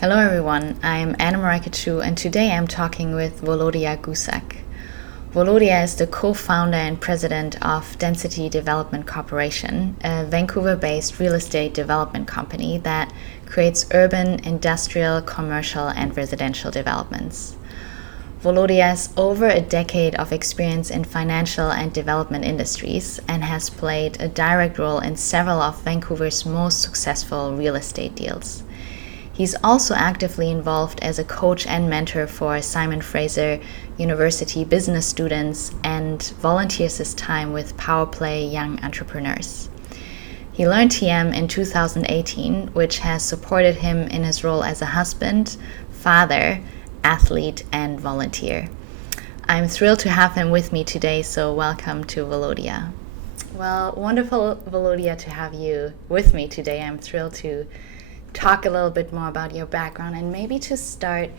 Hello everyone, I'm Anne-Mareike Chu and today I'm talking with Volodya Gusak. Volodya is the co-founder and president of Density Development Corporation, a Vancouver-based real estate development company that creates urban, industrial, commercial and residential developments. Volodya has over a decade of experience in financial and development industries and has played a direct role in several of Vancouver's most successful real estate deals. He's also actively involved as a coach and mentor for Simon Fraser University business students and volunteers his time with Power Play Young Entrepreneurs. He learned TM in 2018, which has supported him in his role as a husband, father, athlete, and volunteer. I'm thrilled to have him with me today, so welcome to Volodya. Well, wonderful, Volodya, to have you with me today. I'm thrilled to talk a little bit more about your background, and maybe to start,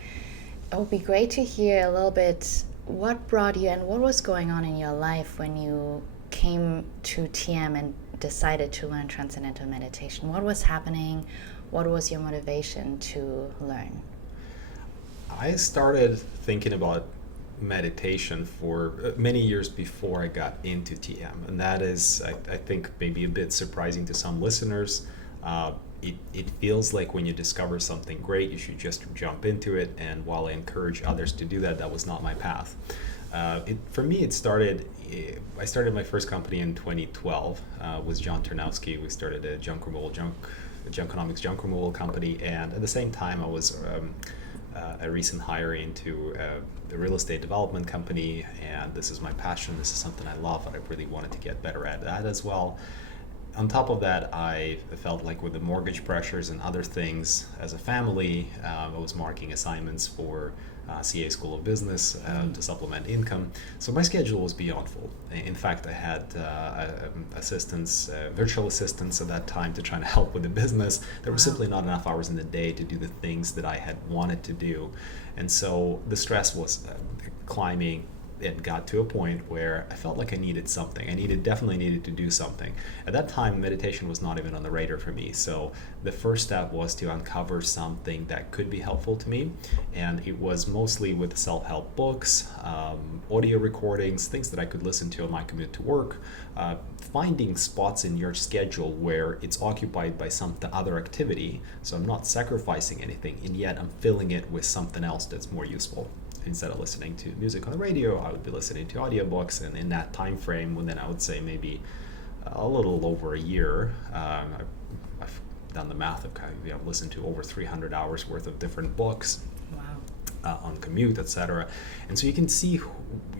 it would be great to hear a little bit what brought you and what was going on in your life when you came to TM and decided to learn Transcendental meditation. What was happening? What was your motivation to learn? I started thinking about meditation for many years before I got into TM, and that is, I think, maybe a bit surprising to some listeners. It feels like when you discover something great, you should just jump into it. And while I encourage others to do that, that was not my path. For me, I started my first company in 2012 with John Ternowski. We started a junkonomics junk removal company. And at the same time, I was a recent hire into the real estate development company. And this is my passion. This is something I love, and I really wanted to get better at that as well. On top of that, I felt like with the mortgage pressures and other things as a family, I was marking assignments for CA School of Business to supplement income. So my schedule was beyond full. In fact, I had virtual assistants at that time to try to help with the business. There were simply not enough hours in the day to do the things that I had wanted to do. And so the stress was climbing. It got to a point where I felt like I needed something. Definitely needed to do something. At that time, meditation was not even on the radar for me. So the first step was to uncover something that could be helpful to me. And it was mostly with self-help books, audio recordings, things that I could listen to on my commute to work, finding spots in your schedule where it's occupied by some other activity. So I'm not sacrificing anything, and yet I'm filling it with something else that's more useful. Instead of listening to music on the radio, I would be listening to audiobooks, and in that time frame, within I would say maybe a little over a year, I've done the math of I've listened to over 300 hours worth of different books. Wow. On commute, etc. And so you can see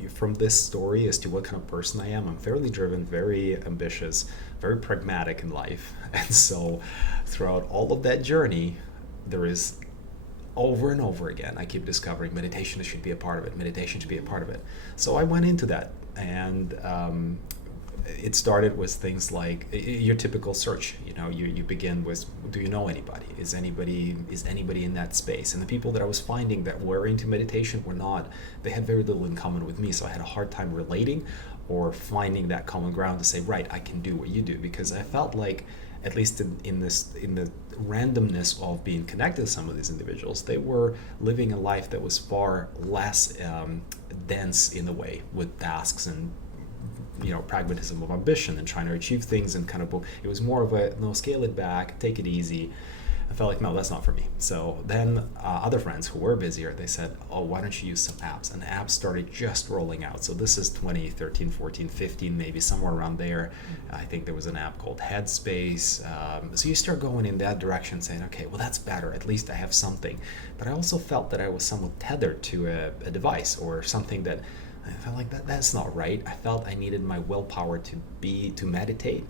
from this story as to what kind of person I am. I'm fairly driven, very ambitious, very pragmatic in life, and so throughout all of that journey, there is over and over again, I keep discovering meditation should be a part of it. Meditation should be a part of it. So I went into that, and it started with things like your typical search. You begin with, do you know anybody? Is anybody in that space? And the people that I was finding that were into meditation were not. They had very little in common with me, so I had a hard time relating or finding that common ground to say, right, I can do what you do, because I felt like, at least in the randomness of being connected to some of these individuals, they were living a life that was far less dense in a way, with tasks and pragmatism of ambition and trying to achieve things, and it was more of a no, scale it back, take it easy. I felt like, no, that's not for me. So then other friends who were busier, they said, oh, why don't you use some apps? And apps started just rolling out. So this is 2013, 14, 15, maybe somewhere around there. I think there was an app called Headspace. So you start going in that direction, saying, okay, well, that's better. At least I have something. But I also felt that I was somewhat tethered to a device or something that I felt like that's not right. I felt I needed my willpower to meditate.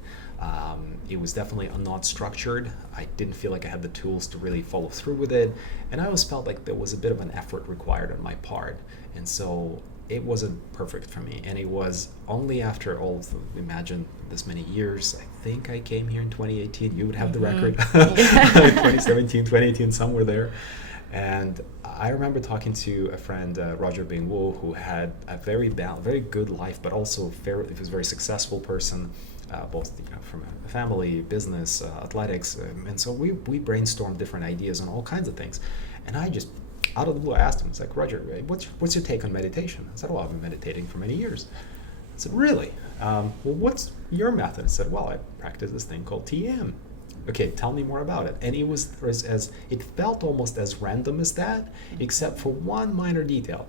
It was definitely not structured. I didn't feel like I had the tools to really follow through with it. And I always felt like there was a bit of an effort required on my part. And so it wasn't perfect for me. And it was only after imagine this many years, I think I came here in 2018. You would have the record. 2017, 2018, somewhere there. And I remember talking to a friend, Roger Bing-Wu, who had a very good life, but also he was a very successful person. both from a family, business, athletics, and so we brainstormed different ideas on all kinds of things. And I just, out of the blue, I asked him, it's like, Roger, what's your take on meditation? I said, well, I've been meditating for many years. I said, really? Well, what's your method? I said, well, I practice this thing called TM. Okay, tell me more about it. And it was as it felt almost as random as that, except for one minor detail.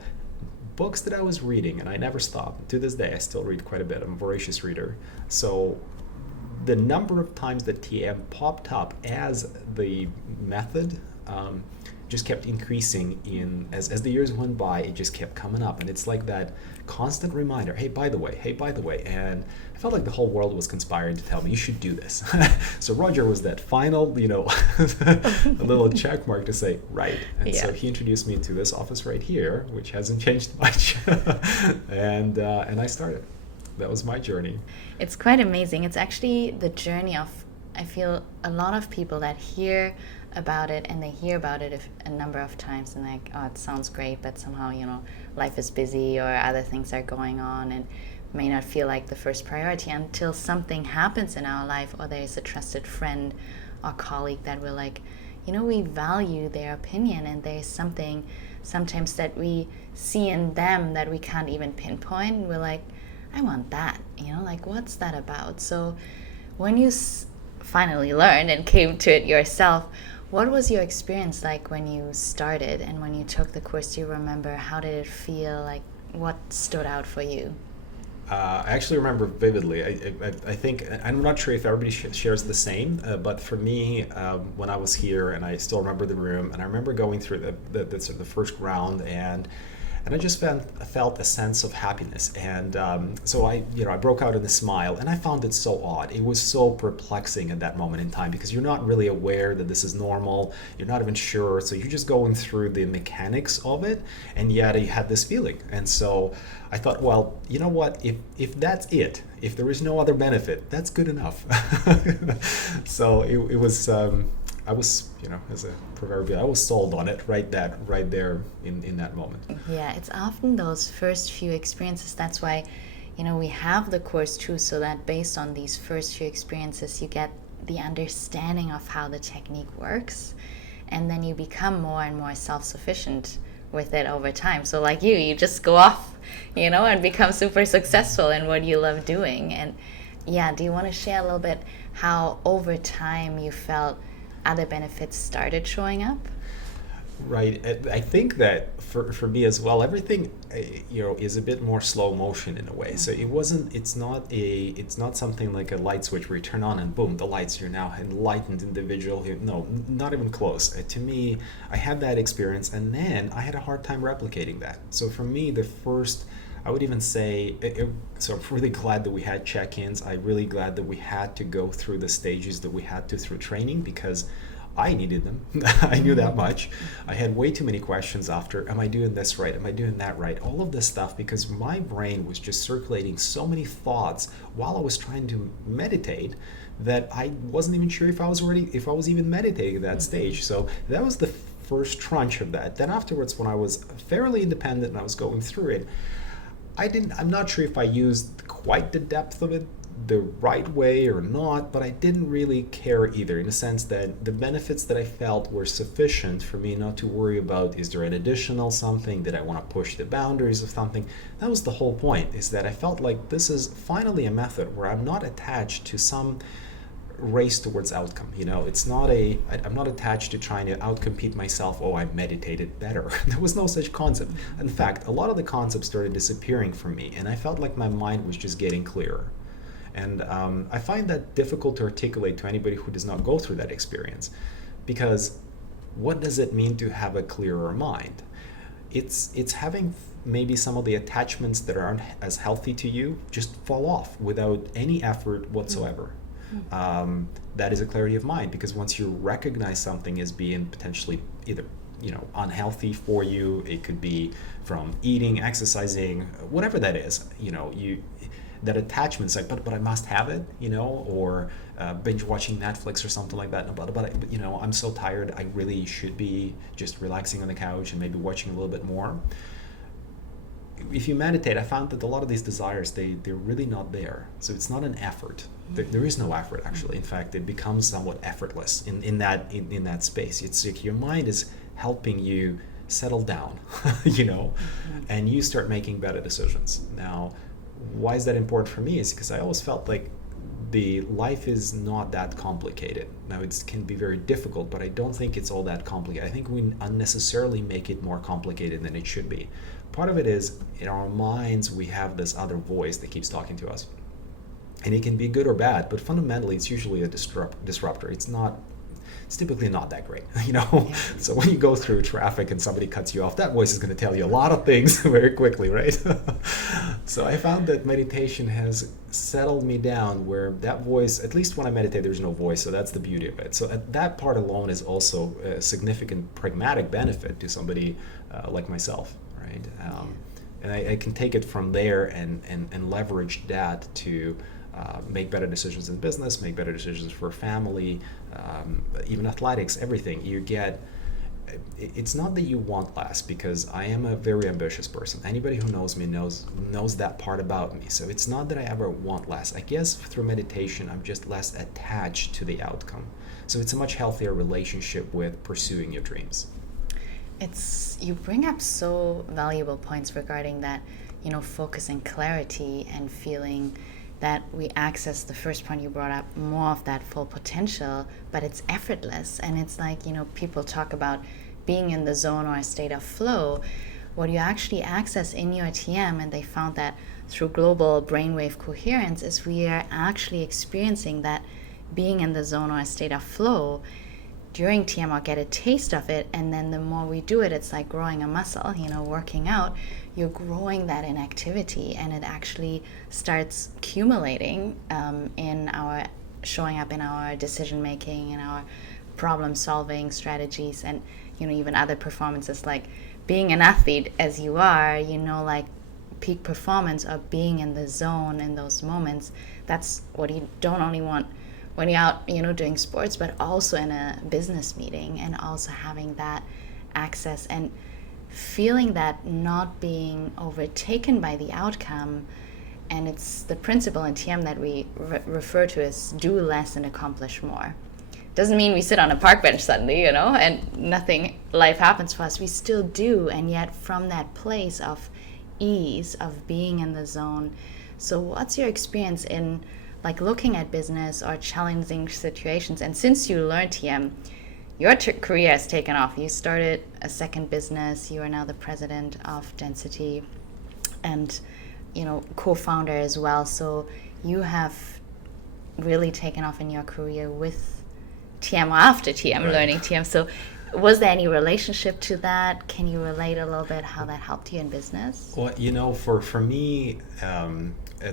Books that I was reading, and I never stopped. To this day, I still read quite a bit. I'm a voracious reader. So the number of times that TM popped up as the method just kept increasing as the years went by. It just kept coming up, and it's like that constant reminder, hey, by the way. And I felt like the whole world was conspiring to tell me, you should do this. So Roger was that final, a little check mark to say, right. And so he introduced me to this office right here, which hasn't changed much. and I started. That was my journey. It's quite amazing. It's actually the journey of, I feel, a lot of people that hear about it, and they hear about it a number of times, and like, oh, it sounds great, but somehow, life is busy or other things are going on, and may not feel like the first priority until something happens in our life, or there's a trusted friend or colleague that we're like, we value their opinion, and there's something sometimes that we see in them that we can't even pinpoint, and we're like, I want that, like, what's that about? So when you finally learned and came to it yourself, what was your experience like when you started and when you took the course? Do you remember? How did it feel? Like, what stood out for you? I actually remember vividly. I think, I'm not sure if everybody shares the same, but for me, when I was here, and I still remember the room, and I remember going through the first round, and I just felt a sense of happiness, and so I broke out in a smile, and I found it so odd. It was so perplexing at that moment in time, because you're not really aware that this is normal. You're not even sure, so you're just going through the mechanics of it, and yet you had this feeling. And so I thought, well, you know what? If that's it, if there is no other benefit, that's good enough. So it was. I was, as a proverbial, I was sold on it right there in that moment. Yeah, it's often those first few experiences. That's why, we have the course too, so that based on these first few experiences, you get the understanding of how the technique works, and then you become more and more self-sufficient with it over time. So like you just go off, and become super successful in what you love doing. And yeah, do you want to share a little bit how over time you felt other benefits started showing up? Right. I think that for me as well, everything is a bit more slow motion in a way. So it's not something like a light switch where you turn on and boom, the lights, you're now enlightened individual. No, not even close. To me, I had that experience, and then I had a hard time replicating that. So for me, I would even say, so I'm really glad that we had check-ins. I'm really glad that we had to go through the stages that we had to through training, because I needed them. I knew that much. I had way too many questions after, am I doing this right? Am I doing that right? All of this stuff, because my brain was just circulating so many thoughts while I was trying to meditate that I wasn't even sure if I was even meditating at that stage. So that was the first tranche of that. Then afterwards, when I was fairly independent and I was going through it, I'm not sure if I used quite the depth of it the right way or not, but I didn't really care either, in the sense that the benefits that I felt were sufficient for me not to worry about, is there an additional something? Did I want to push the boundaries of something? That was the whole point, is that I felt like this is finally a method where I'm not attached to some race towards outcome. It's not I'm not attached to trying to outcompete myself. Oh, I meditated better. There was no such concept. In fact, a lot of the concepts started disappearing from me, and I felt like my mind was just getting clearer. And I find that difficult to articulate to anybody who does not go through that experience, because what does it mean to have a clearer mind? It's having maybe some of the attachments that aren't as healthy to you just fall off without any effort whatsoever. That is a clarity of mind, because once you recognize something as being potentially either unhealthy for you, it could be from eating, exercising, whatever that is, that attachment's like, but I must have it, or binge watching Netflix or something like that. But I'm so tired, I really should be just relaxing on the couch and maybe watching a little bit more. if you meditate, I found that a lot of these desires, they're really not there. So it's not an effort. There is no effort, actually. In fact, it becomes somewhat effortless in that space. It's like your mind is helping you settle down, and you start making better decisions. Now, why is that important for me? Is because I always felt like the life is not that complicated. Now, it can be very difficult, but I don't think it's all that complicated. I think we unnecessarily make it more complicated than it should be. Part of it is, in our minds, we have this other voice that keeps talking to us. And it can be good or bad, but fundamentally, it's usually a disruptor. It's typically not that great, Yeah. So when you go through traffic and somebody cuts you off, that voice is going to tell you a lot of things very quickly, right? So I found that meditation has settled me down where that voice, at least when I meditate, there's no voice, so that's the beauty of it. So that part alone is also a significant pragmatic benefit to somebody like myself, right? And I can take it from there and leverage that to make better decisions in business, make better decisions for family, even athletics, everything. It's not that you want less, because I am a very ambitious person. Anybody who knows me knows that part about me. So it's not that I ever want less. I guess through meditation, I'm just less attached to the outcome. So it's a much healthier relationship with pursuing your dreams. You bring up so valuable points regarding that, focus and clarity and feeling that we access the first point you brought up, more of that full potential, but it's effortless. And it's like, people talk about being in the zone or a state of flow. What you actually access in your TM, and they found that through global brainwave coherence, is we are actually experiencing that being in the zone or a state of flow during TM, or get a taste of it, and then the more we do it, it's like growing a muscle, working out, you're growing that in activity, and it actually starts accumulating showing up in our decision making, in our problem solving strategies, and even other performances, like being an athlete as you are, like peak performance or being in the zone in those moments. That's what you don't only want when you're out, doing sports, but also in a business meeting, and also having that access and feeling that not being overtaken by the outcome. And it's the principle in TM that we refer to as do less and accomplish more. Doesn't mean we sit on a park bench suddenly, and life happens for us. We still do, and yet from that place of ease, of being in the zone. So what's your experience in looking at business or challenging situations? And since you learned TM, your career has taken off. You started a second business. You are now the president of Density and, co-founder as well. So you have really taken off in your career with TM or after TM, right. Learning TM. So was there any relationship to that? Can you relate a little bit how that helped you in business? Well, for me,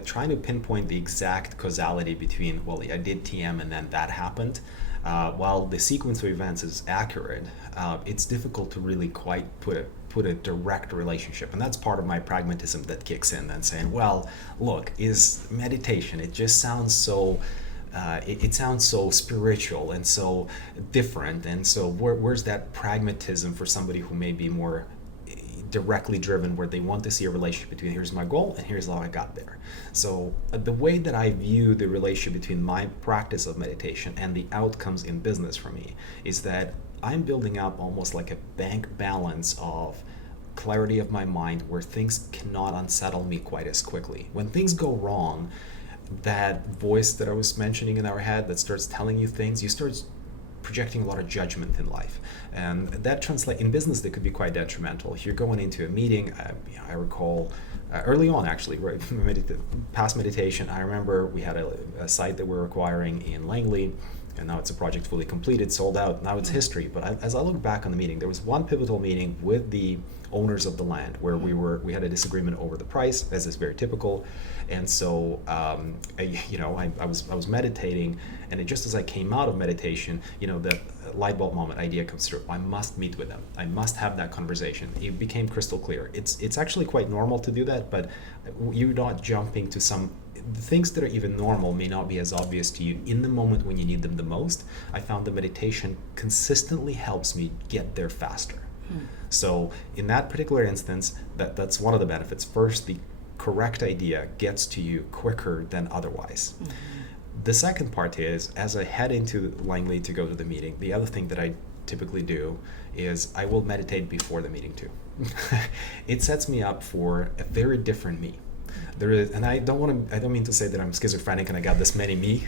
trying to pinpoint the exact causality between, I did TM and then that happened, while the sequence of events is accurate, it's difficult to really quite put a direct relationship. And that's part of my pragmatism that kicks in and saying, look, is meditation, it just sounds so it sounds so spiritual and so different, and so where's that pragmatism for somebody who may be more directly driven, where they want to see a relationship between here's my goal and here's how I got there. So the way that I view the relationship between my practice of meditation and the outcomes in business for me is that I'm building up almost like a bank balance of clarity of my mind, where things cannot unsettle me quite as quickly. When things go wrong, that voice that I was mentioning in our head that starts telling you things, you start projecting a lot of judgment in life, and that translates in business. That could be quite detrimental. If you're going into a meeting, I recall early on, actually, right, past meditation, I remember we had a site that we're acquiring in Langley, and now it's a project fully completed, sold out. Now it's history. But as I look back on the meeting, there was one pivotal meeting with the owners of the land where we had a disagreement over the price, as is very typical. And so I was meditating, and just as I came out of meditation, that light bulb moment idea comes through. I must meet with them. I must have that conversation. It became crystal clear. It's actually quite normal to do that, but you're not jumping to some things that are even normal may not be as obvious to you in the moment when you need them the most. I found the meditation consistently helps me get there faster. So in that particular instance, that's one of the benefits. First, the correct idea gets to you quicker than otherwise. The second part is, as I head into Langley to go to the meeting, the other thing that I typically do is I will meditate before the meeting too. It sets me up for a very different me. There is, and I don't mean to say that I'm schizophrenic and I got this many me,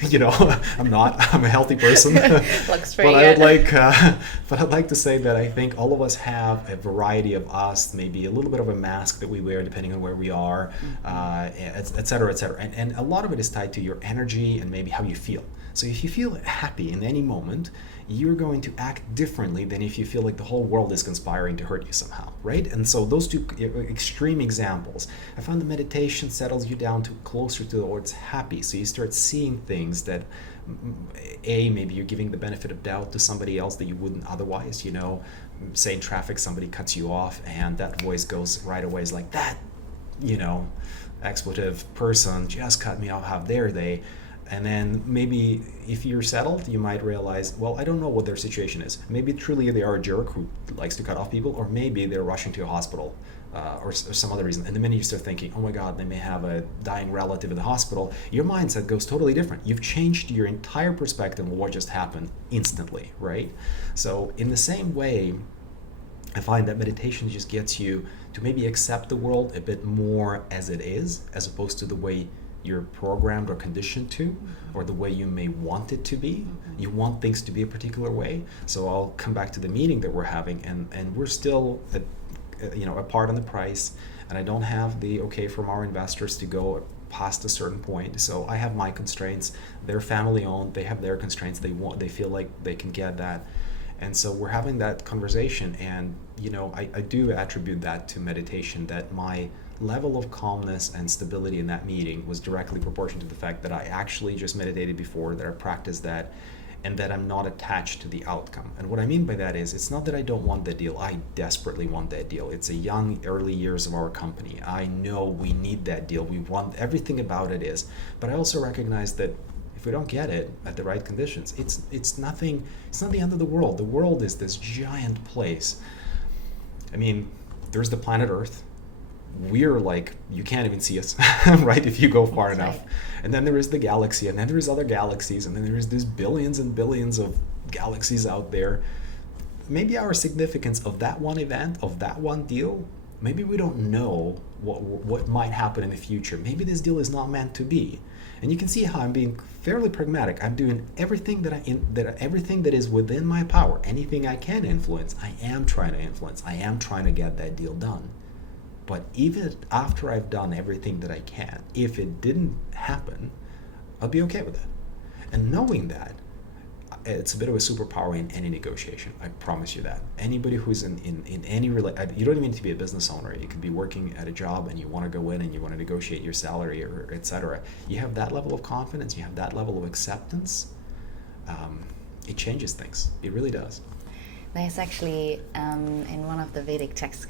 I'm not, I'm a healthy person. Looks but I'd like to say that I think all of us have a variety of us, maybe a little bit of a mask that we wear depending on where we are, et cetera, et cetera. And a lot of it is tied to your energy and maybe how you feel. So if you feel happy in any moment, you're going to act differently than if you feel like the whole world is conspiring to hurt you somehow, right? And so those two extreme examples, I found the meditation settles you down to closer towards happy. So you start seeing things that, maybe you're giving the benefit of doubt to somebody else that you wouldn't otherwise, say in traffic, somebody cuts you off and that voice goes right away, is like, that, expletive person just cut me off, how dare they? And then maybe if you're settled, you might realize, well, I don't know what their situation is. Maybe truly they are a jerk who likes to cut off people, or maybe they're rushing to a hospital or some other reason. And the minute you start thinking, oh my God, they may have a dying relative in the hospital, your mindset goes totally different. You've changed your entire perspective of what just happened instantly, right? So in the same way, I find that meditation just gets you to maybe accept the world a bit more as it is, as opposed to the way you're programmed or conditioned to, or the way you may want it to be. You want things to be a particular way. So I'll come back to the meeting that we're having, and we're still apart on the price, and I don't have the okay from our investors to go past a certain point. So I have my constraints. They're family owned. They have their constraints. They feel like they can get that. And so we're having that conversation, and I do attribute that to meditation, that my level of calmness and stability in that meeting was directly proportional to the fact that I actually just meditated before, that I practiced that, and that I'm not attached to the outcome. And what I mean by that is, it's not that I don't want that deal. I desperately want that deal. It's a young, early years of our company. I know we need that deal. We want everything about it is. But I also recognize that if we don't get it at the right conditions, it's nothing. It's not the end of the world. The world is this giant place. I mean, there's the planet Earth. We're like, you can't even see us, right, if you go far That's enough. right. And then there is the galaxy, and then there is other galaxies, and then there's these billions and billions of galaxies out there. Maybe our significance of that one event, of that one deal, maybe we don't know what might happen in the future. Maybe this deal is not meant to be. And you can see how I'm being fairly pragmatic. I'm doing everything everything that is within my power, anything I can influence, I am trying to influence. I am trying to get that deal done. But even after I've done everything that I can, if it didn't happen, I'll be okay with that. And knowing that, it's a bit of a superpower in any negotiation. I promise you that. Anybody who's in any you don't even need to be a business owner. You could be working at a job and you want to go in and you want to negotiate your salary, or etc. You have that level of confidence. You have that level of acceptance. It changes things. It really does. There's actually in one of the Vedic texts,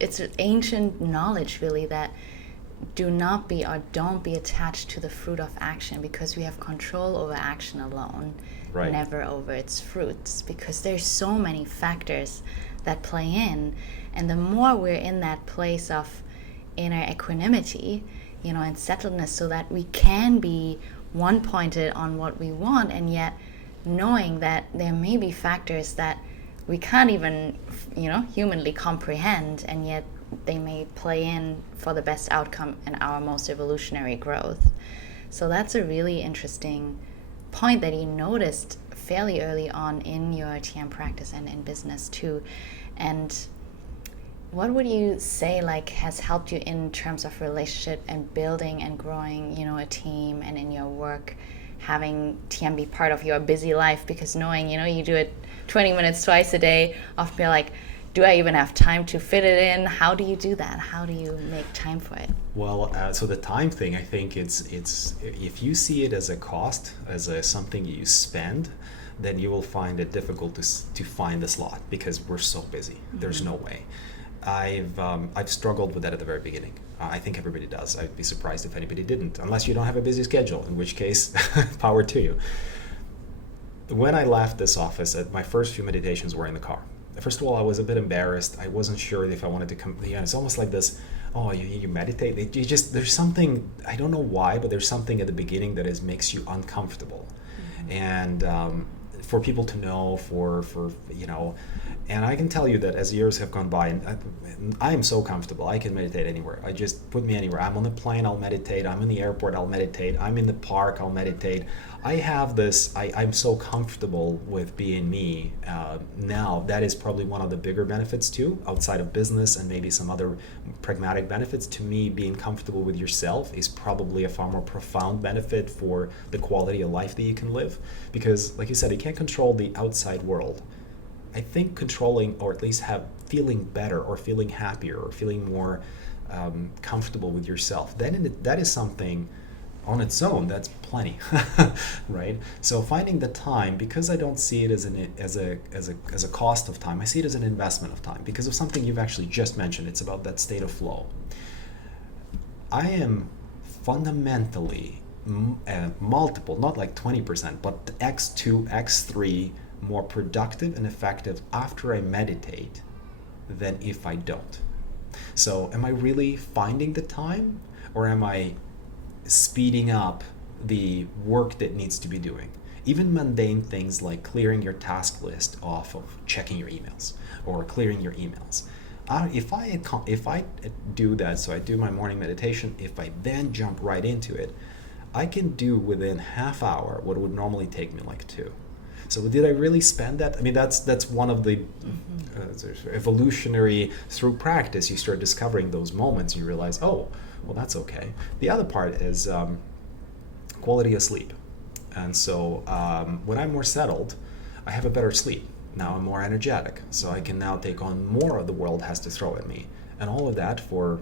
it's ancient knowledge really, that do not be or don't be attached to the fruit of action, because we have control over action alone, right, never over its fruits, because there's so many factors that play in. And the more we're in that place of inner equanimity, and settledness, so that we can be one-pointed on what we want, and yet knowing that there may be factors that we can't even, humanly comprehend, and yet they may play in for the best outcome in our most evolutionary growth. So that's a really interesting point that you noticed fairly early on in your TM practice and in business too. And what would you say has helped you in terms of relationship and building and growing, a team, and in your work, having TM be part of your busy life? Because knowing, you do it 20 minutes twice a day, often be like, do I even have time to fit it in? How do you do that? How do you make time for it? Well, so the time thing, I think it's if you see it as a cost, as something you spend, then you will find it difficult to find the slot, because we're so busy. Mm-hmm. There's no way. I've struggled with that at the very beginning. I think everybody does. I'd be surprised if anybody didn't, unless you don't have a busy schedule, in which case, power to you. When I left this office, my first few meditations were in the car. first of all, I was a bit embarrassed. I wasn't sure if I wanted to come. Yeah, it's almost like this. Oh, you meditate. You just, there's something, I don't know why, but there's something at the beginning that makes you uncomfortable, and for people to know, for and I can tell you that as years have gone by, and I am so comfortable. I can meditate anywhere. I just put me anywhere. I'm on the plane, I'll meditate. I'm in the airport, I'll meditate. I'm in the park, I'll meditate. I have this. I'm so comfortable with being me now. That is probably one of the bigger benefits too, outside of business and maybe some other pragmatic benefits. To me, being comfortable with yourself is probably a far more profound benefit for the quality of life that you can live. Because, like you said, you can't control the outside world. I think controlling, or at least feeling better, or feeling happier, or feeling more comfortable with yourself, that is something on its own. That's plenty, right? So finding the time, because I don't see it as a cost of time. I see it as an investment of time because of something you've actually just mentioned. It's about that state of flow. I am fundamentally multiple, not like 20%, but x2, x3 more productive and effective after I meditate than if I don't. So am I really finding the time, or am I speeding up the work that needs to be doing? Even mundane things like clearing your task list off of checking your emails or clearing your emails. If I do that, so I do my morning meditation, if I then jump right into it, I can do within half hour what would normally take me like 2. So did I really spend that? I mean, that's one of the evolutionary, through practice, you start discovering those moments and you realize, oh, well, that's okay. The other part is quality of sleep. And so when I'm more settled, I have a better sleep. Now I'm more energetic, so I can now take on more of the world has to throw at me. And all of that for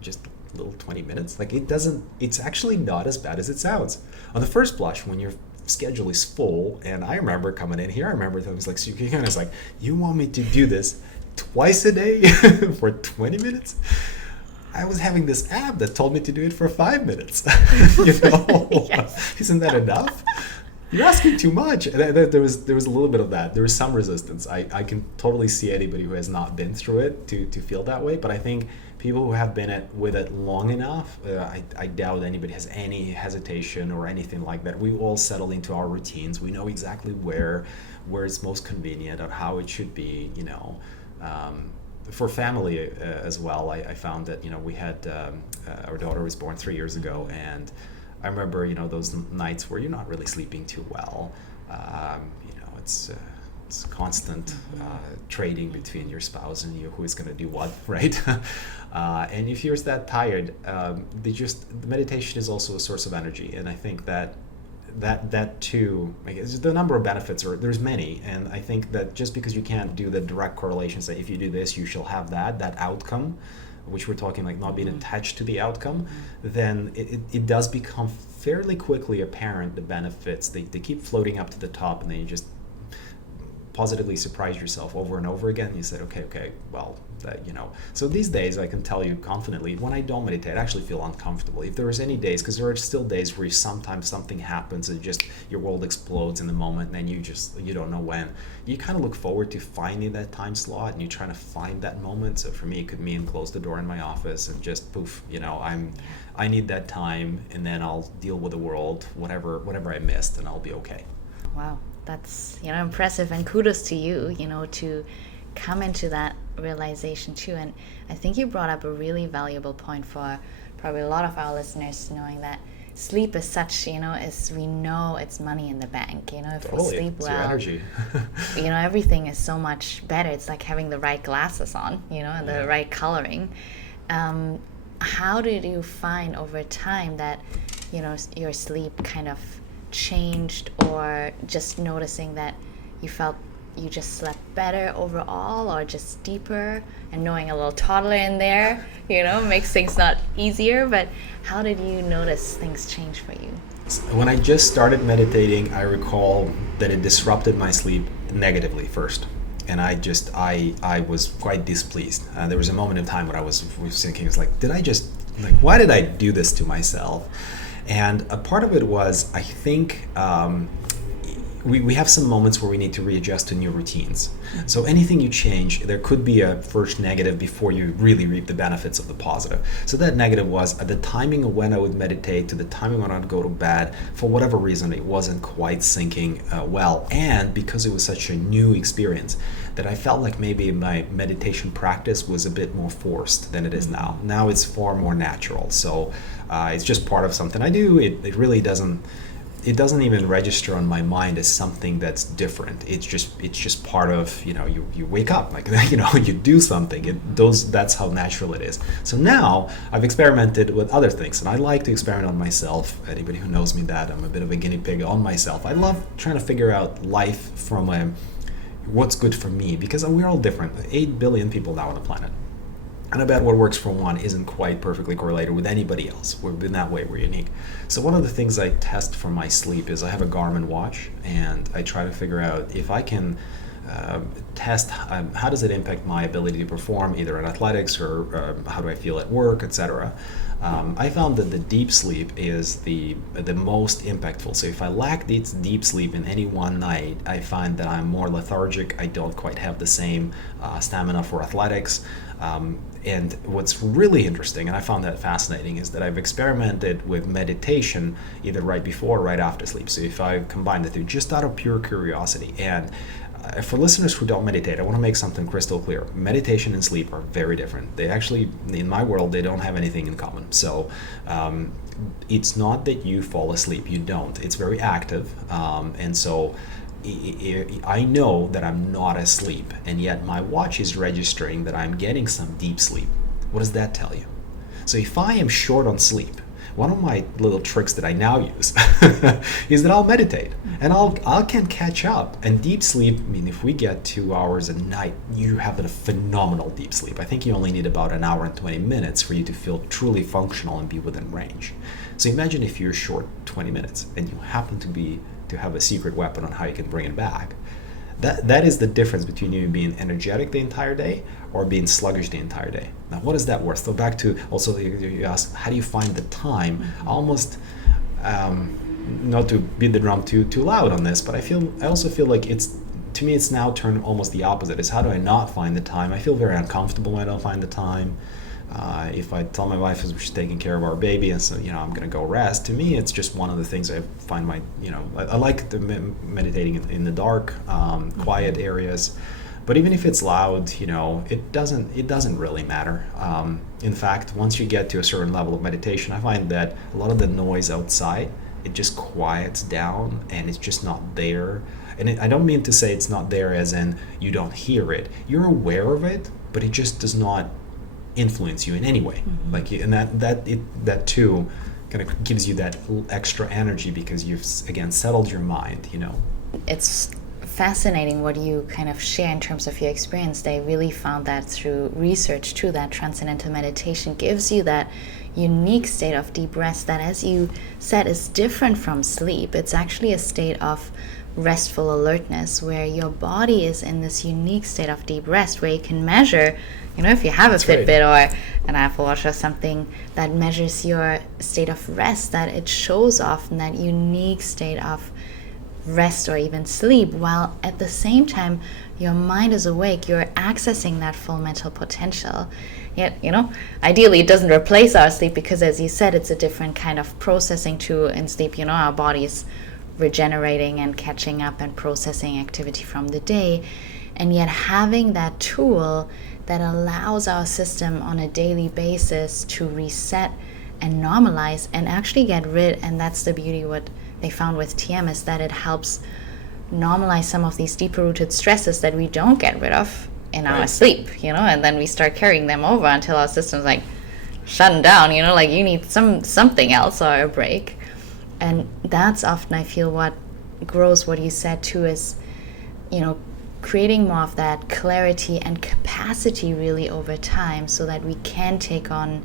just a little 20 minutes. Like, it's actually not as bad as it sounds. On the first blush, when your schedule is full, and I remember coming in here, I remember things like, so you kind of like, you want me to do this twice a day for 20 minutes? I was having this app that told me to do it for 5 minutes. Yes. Isn't that enough? You're asking too much. There was a little bit of that. There was some resistance. I can totally see anybody who has not been through it to feel that way. But I think people who have been with it long enough, I doubt anybody has any hesitation or anything like that. We all settle into our routines. We know exactly where it's most convenient or how it should be. For family as well, I found that we had our daughter was born 3 years ago, and I remember those nights where you're not really sleeping too well. It's constant trading between your spouse and you, who is going to do what, right? And if you're that tired, the meditation is also a source of energy, and I think that too, the number of benefits there's many, and I think that just because you can't do the direct correlations that if you do this you shall have that outcome, which we're talking like not being attached to the outcome, then it does become fairly quickly apparent the benefits. They keep floating up to the top, and then you just positively surprise yourself over and over again. You said, okay, well, So these days, I can tell you confidently, when I don't meditate, I actually feel uncomfortable. If there is any days, because there are still days where sometimes something happens and just your world explodes in the moment, and then you don't know when. You kind of look forward to finding that time slot, and you're trying to find that moment. So for me, it could mean close the door in my office and just poof, I need that time, and then I'll deal with the world, whatever I missed, and I'll be okay. Wow. That's impressive, and kudos to you to come into that realization too. And I think you brought up a really valuable point for probably a lot of our listeners, knowing that sleep is such as we know it's money in the bank. If totally. We sleep it's well, your energy. Everything is so much better. It's like having the right glasses on, and the right coloring. How did you find over time that your sleep kind of changed, or just noticing that you felt you just slept better overall, or just deeper, and knowing a little toddler in there makes things not easier, but how did you notice things change for you? When I just started meditating, I recall that it disrupted my sleep negatively first, and I was quite displeased. There was a moment in time when I was thinking, it's like, why did I do this to myself? And a part of it was, I think, we have some moments where we need to readjust to new routines. So anything you change, there could be a first negative before you really reap the benefits of the positive. So that negative was at the timing of when I would meditate to the timing when I'd go to bed. For whatever reason, it wasn't quite syncing well. And because it was such a new experience, that I felt like maybe my meditation practice was a bit more forced than it is now. Now it's far more natural. So it's just part of something I do. It really doesn't even register on my mind as something that's different. It's just part of, you wake up, like, you do something. That's how natural it is. So now I've experimented with other things, and I like to experiment on myself. Anybody who knows me, that I'm a bit of a guinea pig on myself. I love trying to figure out life from what's good for me, because we're all different. 8 billion people now on the planet. And I bet what works for one isn't quite perfectly correlated with anybody else. In that way, we're unique. So one of the things I test for my sleep is I have a Garmin watch, and I try to figure out if I can test how does it impact my ability to perform either in athletics or how do I feel at work, etc. I found that the deep sleep is the most impactful. So if I lack deep sleep in any one night, I find that I'm more lethargic. I don't quite have the same stamina for athletics. And what's really interesting, and I found that fascinating, is that I've experimented with meditation either right before or right after sleep. So if I combine the two, just out of pure curiosity. And for listeners who don't meditate, I want to make something crystal clear. Meditation and sleep are very different. They actually, in my world, they don't have anything in common. So it's not that you fall asleep. You don't. It's very active. And so I know that I'm not asleep, and yet my watch is registering that I'm getting some deep sleep. What does that tell you? So if I am short on sleep, one of my little tricks that I now use is that I'll meditate, and I can catch up. And deep sleep, if we get 2 hours a night, you have a phenomenal deep sleep. I think you only need about an hour and 20 minutes for you to feel truly functional and be within range. So imagine if you're short 20 minutes and you happen to have a secret weapon on how you can bring it back. That is the difference between you being energetic the entire day or being sluggish the entire day. Now, what is that worth? So back to also, you ask, how do you find the time? Almost, not to beat the drum too loud on this, but I also feel like to me it's now turned almost the opposite. Is how do I not find the time? I feel very uncomfortable when I don't find the time. If I tell my wife she's taking care of our baby and so I'm going to go rest, to me it's just one of the things I find I like meditating in the dark, quiet areas. But even if it's loud, it doesn't really matter. In fact, once you get to a certain level of meditation, I find that a lot of the noise outside, it just quiets down and it's just not there. And I don't mean to say it's not there as in you don't hear it. You're aware of it, but it just does not influence you in any way. And that too kind of gives you that extra energy because you've again settled your mind. It's fascinating what you kind of share in terms of your experience. They really found that through research too, that transcendental meditation gives you that unique state of deep rest that, as you said, is different from sleep. It's actually a state of restful alertness where your body is in this unique state of deep rest where you can measure, if you have a Fitbit or an Apple Watch or something that measures your state of rest, that it shows often that unique state of rest or even sleep, while at the same time your mind is awake, you're accessing that full mental potential. Yet, ideally it doesn't replace our sleep because, as you said, it's a different kind of processing too in sleep. Our body's regenerating and catching up and processing activity from the day, and yet having that tool that allows our system on a daily basis to reset and normalize and actually get rid, and that's the beauty what they found with TM, is that it helps normalize some of these deeper rooted stresses that we don't get rid of in our sleep, and then we start carrying them over until our system's like shutting down, you need something else or a break. And that's often, I feel, what grows, what you said too, is, creating more of that clarity and capacity really over time so that we can take on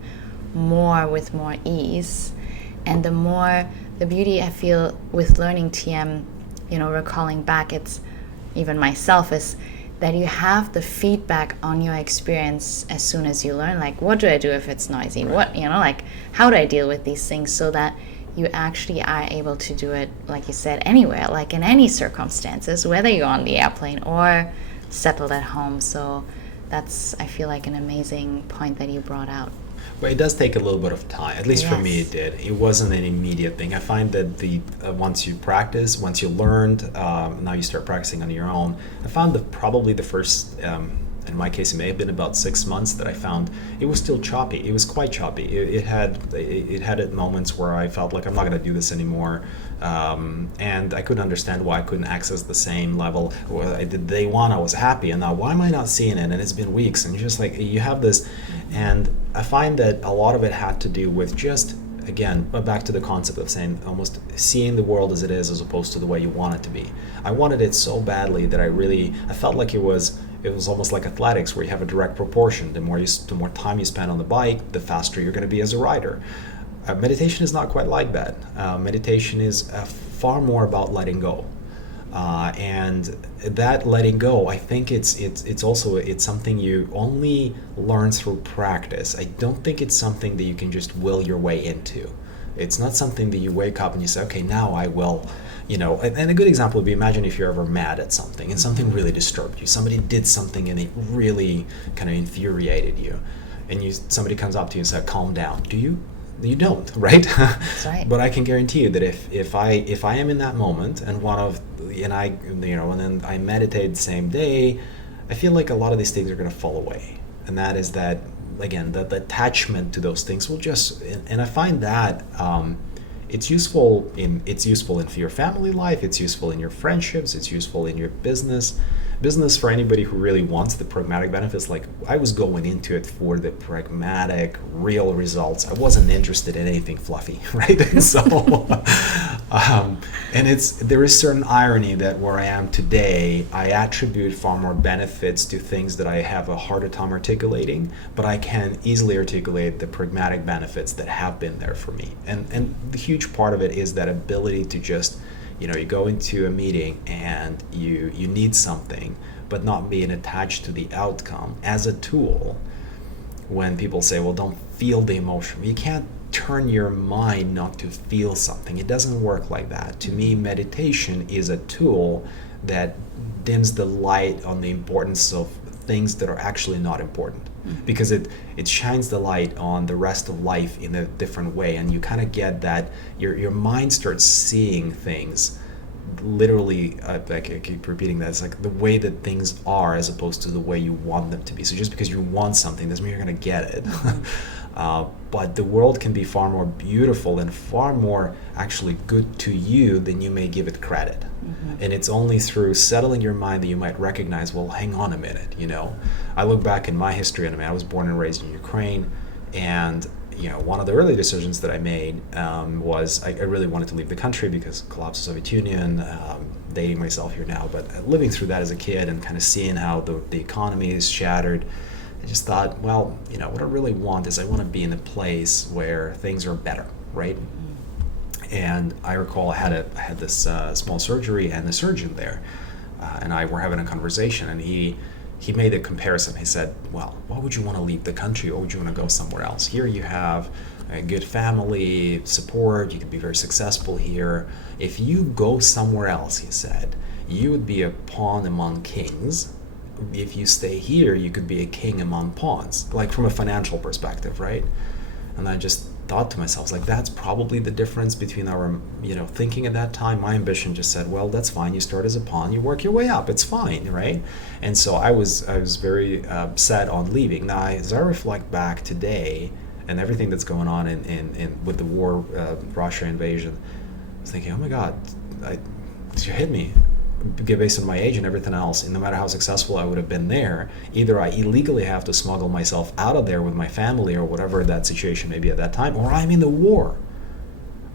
more with more ease. And the beauty I feel with learning TM, recalling back, it's even myself, is that you have the feedback on your experience as soon as you learn, like, what do I do if it's noisy? What, how do I deal with these things, so that you actually are able to do it, like you said, anywhere, like in any circumstances, whether you're on the airplane or settled at home. So that's, I feel like, an amazing point that you brought out. But it does take a little bit of time. At least for me, Yes. it did. It wasn't an immediate thing. I find that the once you practice, once you learned, now you start practicing on your own. I found that probably the first, in my case, it may have been about 6 months that I found it was still choppy. It was quite choppy. It had at moments where I felt like I'm not going to do this anymore, and I couldn't understand why I couldn't access the same level. Well, I did day one, I was happy, and now why am I not seeing it? And it's been weeks, and you're just like, you have this, and I find that a lot of it had to do with just, again, back to the concept of saying almost seeing the world as it is as opposed to the way you want it to be. I wanted it so badly that I felt like it was almost like athletics, where you have a direct proportion. The more time you spend on the bike, the faster you're going to be as a rider. Meditation is not quite like that. Meditation is far more about letting go. And that letting go, I think it's also something you only learn through practice. I don't think it's something that you can just will your way into. It's not something that you wake up and you say, okay, now I will, and a good example would be, imagine if you're ever mad at something and something really disturbed you. Somebody did something and it really kind of infuriated you. And somebody comes up to you and says, calm down. Do you? You don't, right? That's right. But I can guarantee you that if I am in that moment and then I meditate the same day, I feel like a lot of these things are going to fall away. And that is that, again, the attachment to those things will just, and I find that it's useful in your family life, it's useful in your friendships, it's useful in your business for anybody who really wants the pragmatic benefits. Like, I was going into it for the pragmatic, real results. I wasn't interested in anything fluffy, right? And so, and there is certain irony that where I am today, I attribute far more benefits to things that I have a harder time articulating, but I can easily articulate the pragmatic benefits that have been there for me. And the huge part of it is that ability to just, you go into a meeting and you need something, but not being attached to the outcome as a tool. When people say, well, don't feel the emotion, you can't turn your mind not to feel something. It doesn't work like that. To me, meditation is a tool that dims the light on the importance of things that are actually not important. Because it shines the light on the rest of life in a different way, and you kind of get that your mind starts seeing things literally, like I keep repeating that, it's like the way that things are as opposed to the way you want them to be. So just because you want something doesn't mean you're going to get it. But the world can be far more beautiful and far more actually good to you than you may give it credit. And it's only through settling your mind that you might recognize, well, hang on a minute, I look back in my history, and I was born and raised in Ukraine, and one of the early decisions that I made was I really wanted to leave the country because collapse of the Soviet Union, dating myself here now, but living through that as a kid and kind of seeing how the economy is shattered, I just thought, well, what I really want is I want to be in a place where things are better, right? And I recall I had this small surgery, and the surgeon there and I were having a conversation, and he made a comparison. He said, well, why would you want to leave the country, or would you want to go somewhere else? Here you have a good family support, you could be very successful here. If you go somewhere else, he said, you would be a pawn among kings. If you stay here, you could be a king among pawns, like from a financial perspective, right? And I just thought to myself, like, that's probably the difference between our, thinking at that time. My ambition just said, well, that's fine. You start as a pawn, you work your way up. It's fine, right? And so I was very set on leaving. Now, as I reflect back today and everything that's going on in with the war, Russia invasion, I was thinking, oh my God, you hit me. Based on my age and everything else, and no matter how successful I would have been there, either I illegally have to smuggle myself out of there with my family or whatever that situation may be at that time, or I'm in the war.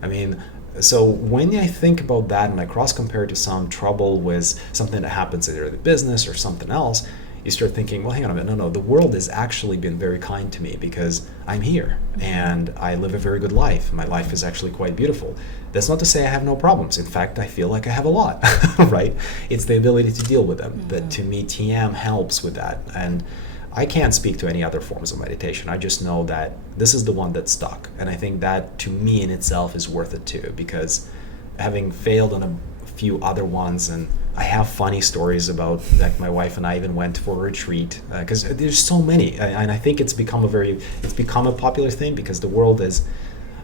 I mean, so when I think about that and I cross-compare it to some trouble with something that happens in either the business or something else, you start thinking, well, hang on a minute, no, the world has actually been very kind to me because I'm here and I live a very good life. My life is actually quite beautiful. That's not to say I have no problems. In fact, I feel like I have a lot, right? It's the ability to deal with them. But to me, TM helps with that. And I can't speak to any other forms of meditation. I just know that this is the one that stuck. And I think that to me in itself is worth it too, because having failed on a few other ones, and I have funny stories about, like, my wife and I even went for a retreat, because there's so many, and I think it's become a popular thing, because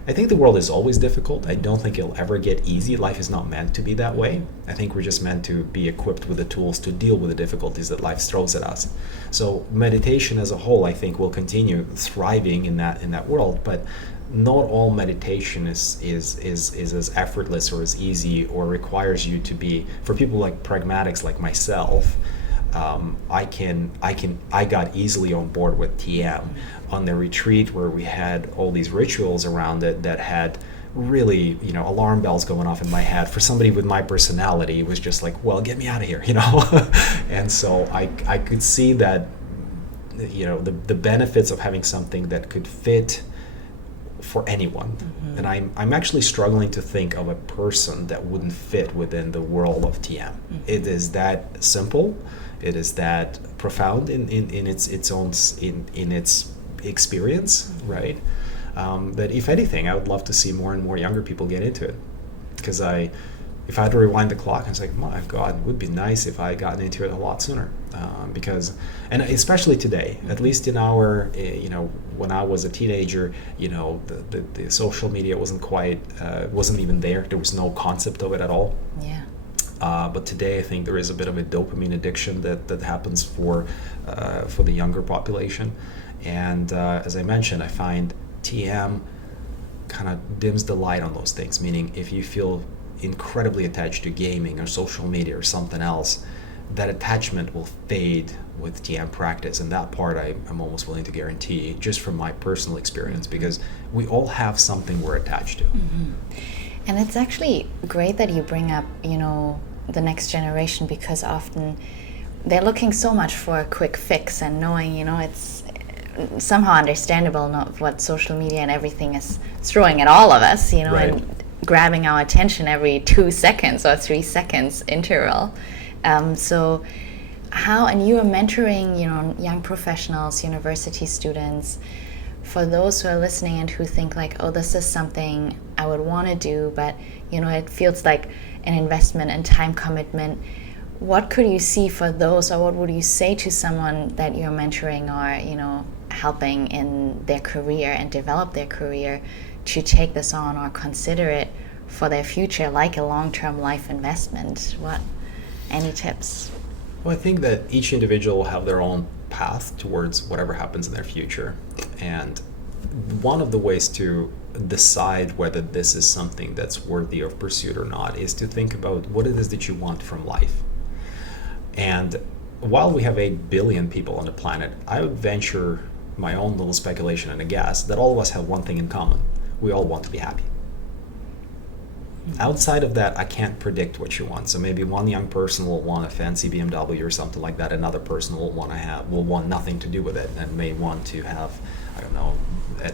I think the world is always difficult. I don't think it'll ever get easy. Life is not meant to be that way. I think we're just meant to be equipped with the tools to deal with the difficulties that life throws at us. So meditation as a whole, I think, will continue thriving in that world, but not all meditation is as effortless or as easy, or requires you to be, for people like pragmatics like myself. I got easily on board with TM on the retreat, where we had all these rituals around it that had really, alarm bells going off in my head. For somebody with my personality, it was just like, well, get me out of here, And so I could see that, the benefits of having something that could fit for anyone. And I'm actually struggling to think of a person that wouldn't fit within the world of TM. It is that simple. It is that profound in its own in its experience, right? That if anything, I would love to see more and more younger people get into it. Because if I had to rewind the clock, I was like, my God, it would be nice if I had gotten into it a lot sooner. And especially today, at least in our, when I was a teenager, the social media wasn't even there. There was no concept of it at all. Yeah. But today, I think there is a bit of a dopamine addiction that happens for the younger population. And as I mentioned, I find TM kind of dims the light on those things. Meaning, if you feel incredibly attached to gaming or social media or something else, that attachment will fade with TM practice. And that part I'm almost willing to guarantee, just from my personal experience, because we all have something we're attached to. And it's actually great that you bring up, the next generation, because often they're looking so much for a quick fix, and knowing, it's somehow understandable not what social media and everything is throwing at all of us, Right. and grabbing our attention every 2 seconds or 3 seconds interval. So how, and you are mentoring, young professionals, university students. For those who are listening and who think like, oh, this is something I would want to do, but, it feels like an investment and time commitment. What could you see for those, or what would you say to someone that you're mentoring or, helping in their career and develop their career to take this on or consider it for their future, like a long-term life investment? Any tips? Well, I think that each individual will have their own path towards whatever happens in their future. And one of the ways to decide whether this is something that's worthy of pursuit or not is to think about what it is that you want from life. And while we have 8 billion people on the planet, I would venture my own little speculation and a guess that all of us have one thing in common. We all want to be happy. Outside of that, I can't predict what you want. So maybe one young person will want a fancy BMW or something like that. Another person will want nothing to do with it, and may want to have, I don't know,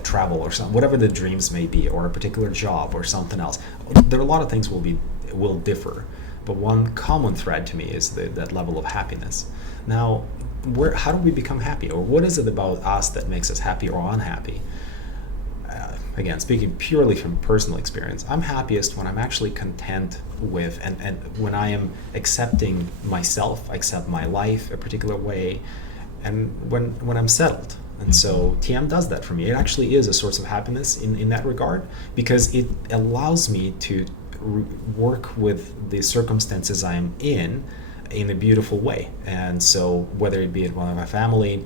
travel or something, whatever the dreams may be, or a particular job or something else. There are a lot of things will differ, but one common thread to me is that level of happiness. Now, how do we become happy, or what is it about us that makes us happy or unhappy? Again, speaking purely from personal experience, I'm happiest when I'm actually content with, and when I am accepting myself, accept my life a particular way, and when I'm settled. And so TM does that for me. It actually is a source of happiness in that regard, because it allows me to work with the circumstances I'm in a beautiful way. And so whether it be in one of my family,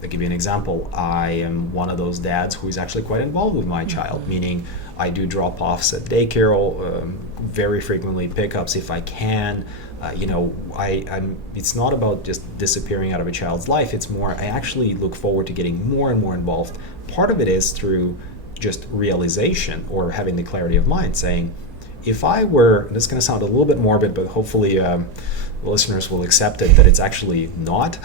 I'll give you an example. I am one of those dads who is actually quite involved with my child, meaning I do drop-offs at daycare, very frequently pickups if I can. It's not about just disappearing out of a child's life. It's more, I actually look forward to getting more and more involved. Part of it is through just realization, or having the clarity of mind, saying, if I were, and this is going to sound a little bit morbid, but hopefully listeners will accept it, that it's actually not.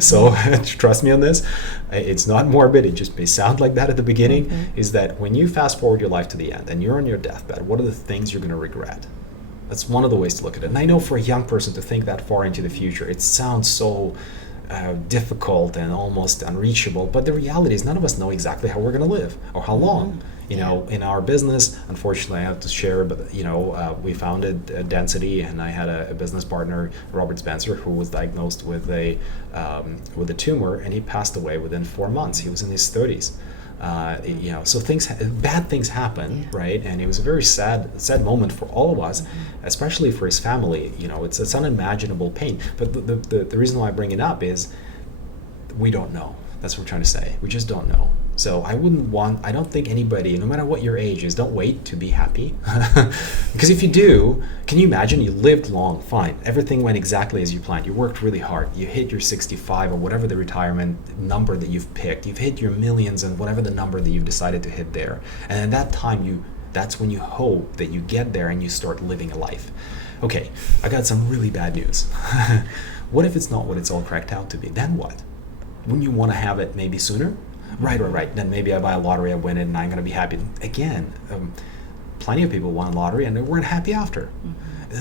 So trust me on this. It's not morbid. It just may sound like that at the beginning. Is that when you fast forward your life to the end and you're on your deathbed, what are the things you're going to regret? That's one of the ways to look at it. And I know for a young person to think that far into the future, it sounds so difficult and almost unreachable. But the reality is none of us know exactly how we're going to live or how long. You know, in our business, unfortunately, I have to share, but we founded Density, and I had a business partner, Robert Spencer, who was diagnosed with a tumor, and he passed away within 4 months. He was in his 30s. So bad things happen, right? And it was a very sad moment for all of us, especially for his family. It's unimaginable pain. But the reason why I bring it up is we don't know. That's what we're trying to say. We just don't know. So I don't think anybody, no matter what your age is, don't wait to be happy. Because if you do, can you imagine you lived long, fine, everything went exactly as you planned, you worked really hard, you hit your 65 or whatever the retirement number that you've picked, you've hit your millions and whatever the number that you've decided to hit there. And at that time, that's when you hope that you get there and you start living a life. Okay, I got some really bad news. What if it's not what it's all cracked out to be? Then what? Wouldn't you want to have it maybe sooner? Right. Then maybe I buy a lottery, I win it, and I'm going to be happy. Again, plenty of people won a lottery and they weren't happy after.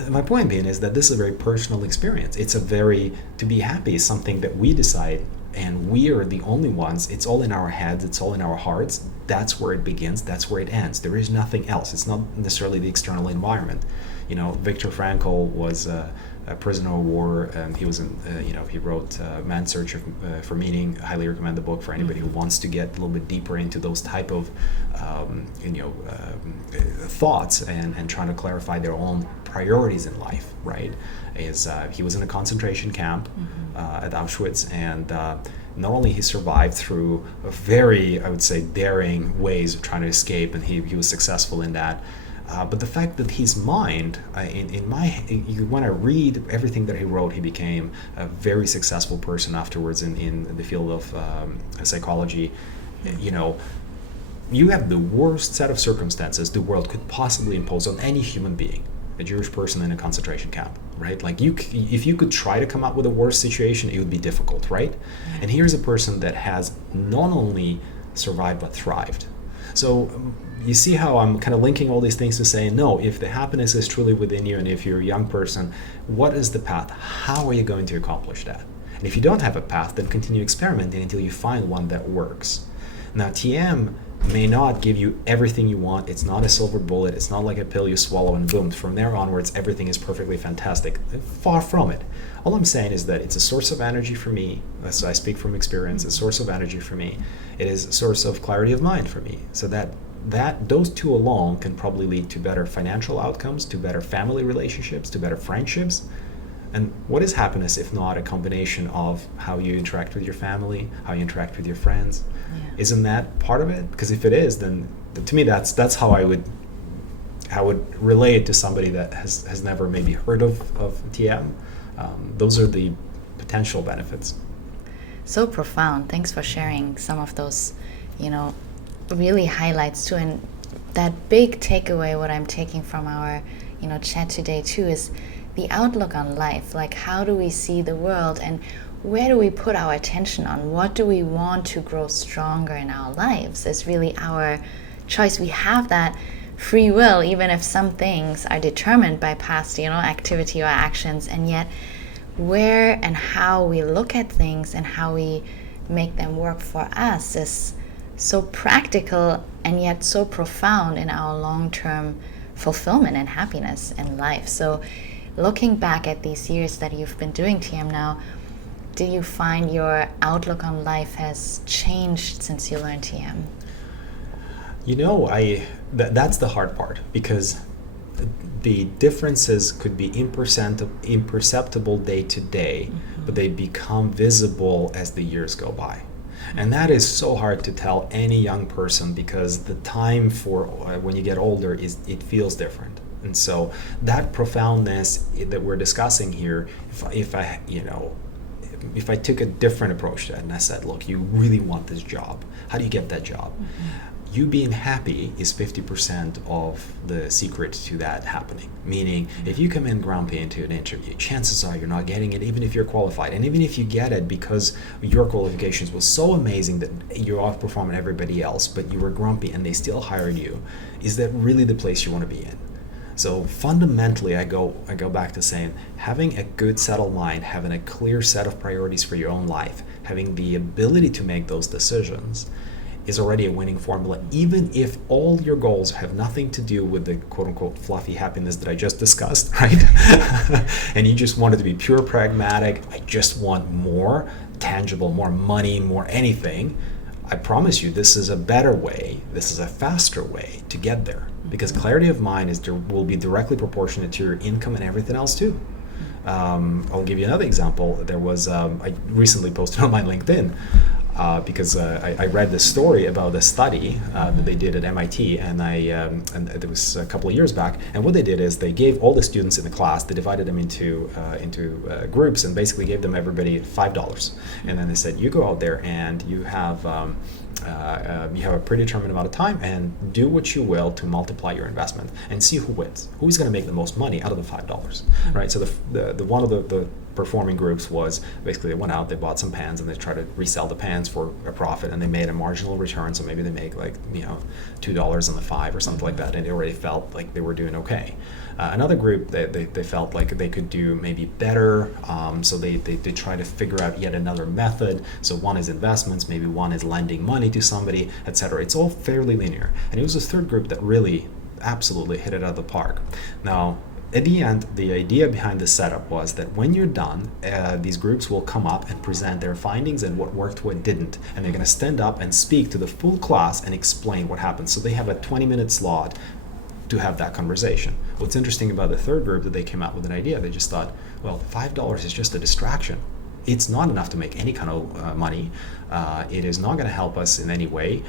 My point being is that this is a very personal experience. To be happy is something that we decide, and we are the only ones. It's all in our heads, it's all in our hearts. That's where it begins, that's where it ends. There is nothing else. It's not necessarily the external environment. Viktor Frankl was a prisoner of war. He was he wrote Man's Search for Meaning. I highly recommend the book for anybody who wants to get a little bit deeper into those type of thoughts and trying to clarify their own priorities in life, right? He was in a concentration camp at Auschwitz, and not only he survived through a very, I would say, daring ways of trying to escape, and he was successful in that. But the fact that his mind, when I read everything that he wrote, he became a very successful person afterwards in the field of psychology. You have the worst set of circumstances the world could possibly impose on any human being, a Jewish person in a concentration camp, right? Like if you could try to come up with a worse situation, it would be difficult, right? And here's a person that has not only survived but thrived. So you see how I'm kind of linking all these things to say, no, if the happiness is truly within you, and if you're a young person, what is the path? How are you going to accomplish that? And if you don't have a path, then continue experimenting until you find one that works. Now, TM may not give you everything you want. It's not a silver bullet. It's not like a pill you swallow and boom, from there onwards, everything is perfectly fantastic. Far from it. All I'm saying is that it's a source of energy for me. So I speak from experience, a source of energy for me. It is a source of clarity of mind for me. So that those two alone can probably lead to better financial outcomes, to better family relationships, to better friendships. And what is happiness if not a combination of how you interact with your family, how you interact with your friends? Isn't that part of it? Because if it is, then to me that's how I would relay it to somebody that has never maybe heard of TM. Those are the potential benefits. So profound. Thanks for sharing some of those, really highlights too. And that big takeaway, what I'm taking from our, chat today too, is the outlook on life. Like, how do we see the world, and where do we put our attention on? What do we want to grow stronger in our lives? Is really our choice. We have that free will, even if some things are determined by past, activity or actions, and yet where and how we look at things and how we make them work for us is so practical and yet so profound in our long-term fulfillment and happiness in life. So looking back at these years that you've been doing TM now, do you find your outlook on life has changed since you learned TM? That's the hard part, because the differences could be imperceptible day to day, but they become visible as the years go by. And that is so hard to tell any young person, because the time for when you get older it feels different. And so that profoundness that we're discussing here, if I took a different approach to that and I said, look, you really want this job. How do you get that job? You being happy is 50% of the secret to that happening. Meaning, if you come in grumpy into an interview, chances are you're not getting it, even if you're qualified. And even if you get it because your qualifications was so amazing that you outperformed everybody else, but you were grumpy and they still hired you, is that really the place you want to be in? So fundamentally, I go back to saying having a good settled mind, having a clear set of priorities for your own life, having the ability to make those decisions is already a winning formula, even if all your goals have nothing to do with the quote-unquote fluffy happiness that I just discussed, right? And you just want it to be pure pragmatic. I just want more tangible, more money, more anything. I promise you, this is a better way, this is a faster way to get there, because clarity of mind will be directly proportionate to your income and everything else too. I'll give you another example. There was, I recently posted on my LinkedIn, because I read this story about a study that they did at MIT, and it was a couple of years back. And what they did is they gave all the students in the class, they divided them into groups, and basically gave them everybody $5. And then they said, you go out there and you have a predetermined amount of time, and do what you will to multiply your investment and see who wins. Who's going to make the most money out of the $5, right? So the one of the performing groups was basically they went out, they bought some pans, and they tried to resell the pans for a profit, and they made a marginal return. So maybe they make like $2 on the 5 or something like that, and it already felt like they were doing okay. Another group, they felt like they could do maybe better, so they try to figure out yet another method. So one is investments, maybe one is lending money to somebody, etc. It's all fairly linear. And it was a third group that really absolutely hit it out of the park. Now, at the end, the idea behind this setup was that when you're done, these groups will come up and present their findings and what worked, what didn't. And they're going to stand up and speak to the full class and explain what happened. So they have a 20-minute slot to have that conversation. What's interesting about the third group that they came up with an idea, they just thought, well, $5 is just a distraction. It's not enough to make any kind of money. It is not going to help us in any way.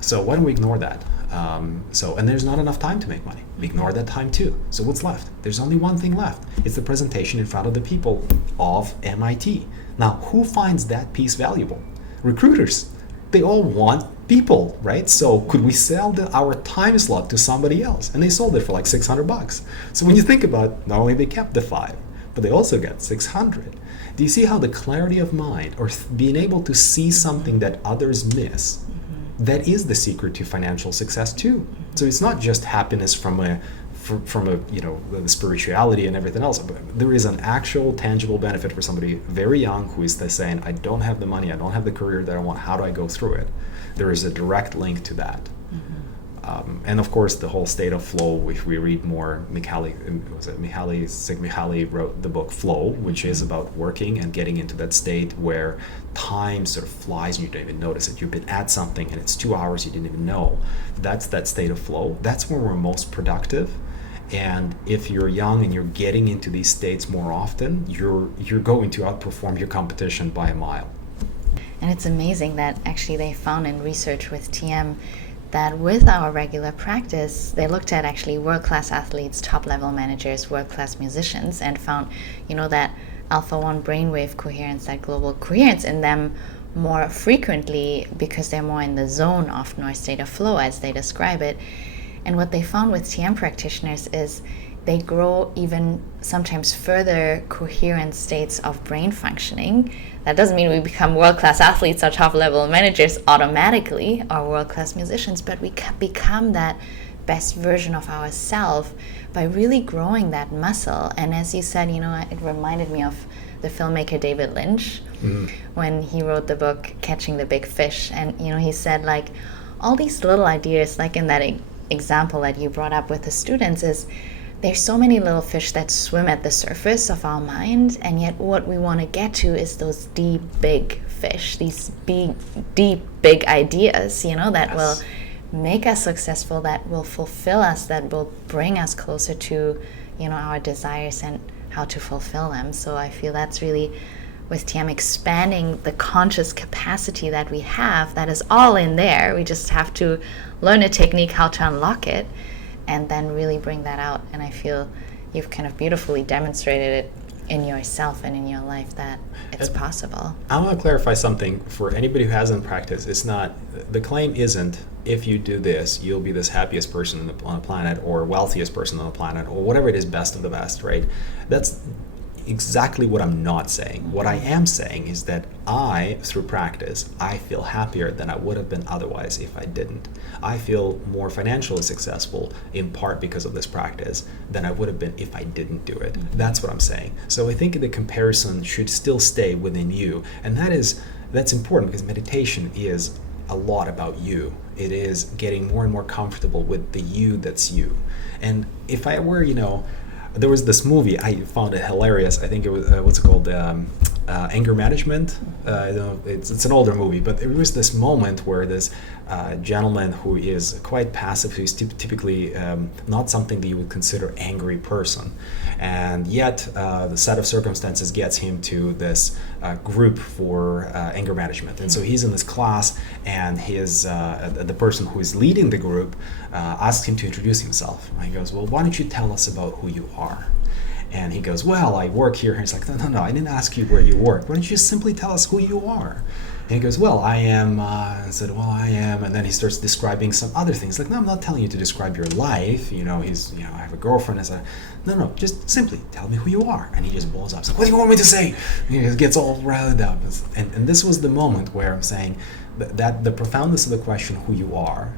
So why don't we ignore that? And there's not enough time to make money. We ignore that time too. So what's left? There's only one thing left. It's the presentation in front of the people of MIT. Now, who finds that piece valuable? Recruiters. They all want people, right? So could we sell our time slot to somebody else? And they sold it for like $600. So when you think about, not only they kept the 5, but they also got 600. Do you see how the clarity of mind, or being able to see something that others miss, that is the secret to financial success too? So it's not just happiness from the spirituality and everything else. But there is an actual tangible benefit for somebody very young who is saying, I don't have the money, I don't have the career that I want, how do I go through it? There is a direct link to that. And of course, the whole state of flow, if we read more, Mihaly wrote the book Flow, which is about working and getting into that state where time sort of flies and you don't even notice it. You've been at something and it's 2 hours, you didn't even know. That's that state of flow. That's when we're most productive. And if you're young and you're getting into these states more often, you're going to outperform your competition by a mile. And it's amazing that actually they found in research with TM that with our regular practice, they looked at actually world-class athletes, top-level managers, world-class musicians, and found, that alpha-1 brainwave coherence, that global coherence in them more frequently because they're more in the zone of noise state of flow, as they describe it. And what they found with TM practitioners is they grow even sometimes further coherent states of brain functioning. That doesn't mean we become world-class athletes or top-level managers automatically, or world-class musicians, but we become that best version of ourselves by really growing that muscle. And as you said, it reminded me of the filmmaker David Lynch when he wrote the book Catching the Big Fish. And, he said, like, all these little ideas, like in that example that you brought up with the students, is there's so many little fish that swim at the surface of our mind, and yet what we want to get to is those deep, big fish, these deep, big ideas, that will make us successful, that will fulfill us, that will bring us closer to, our desires and how to fulfill them. So I feel that's really, with TM, expanding the conscious capacity that we have, that is all in there. We just have to learn a technique how to unlock it, and then really bring that out. And I feel you've kind of beautifully demonstrated it in yourself and in your life that it's possible. I want to clarify something for anybody who hasn't practiced. It's not, the claim isn't, if you do this, you'll be this happiest person on the planet, or wealthiest person on the planet, or whatever it is, best of the best, right? That's, exactly what I'm not saying. What I am saying is that through practice, I feel happier than I would have been otherwise if I didn't. I feel more financially successful in part because of this practice than I would have been if I didn't do it. That's what I'm saying. So I think the comparison should still stay within you, and that's important because meditation is a lot about you. It is getting more and more comfortable with the you that's you. And if I were, there was this movie, I found it hilarious. I think it was, what's it called? Anger Management. It's an older movie, but there was this moment where this gentleman who is quite passive, who's typically not something that you would consider angry person, and yet the set of circumstances gets him to this group for anger management. And so he's in this class, and the person who is leading the group asks him to introduce himself. And he goes, "Well, why don't you tell us about who you are?" And he goes, "Well, I work here." And he's like, No, I didn't ask you where you work. Why don't you just simply tell us who you are?" And he goes, "Well, I am," I said, "Well, I am," and then he starts describing some other things. Like, "No, I'm not telling you to describe your life. I have a girlfriend." I said, No, just simply tell me who you are." And he just balls up. He's like, "What do you want me to say?" And he gets all riled up. And this was the moment where I'm saying that the profoundness of the question, who you are,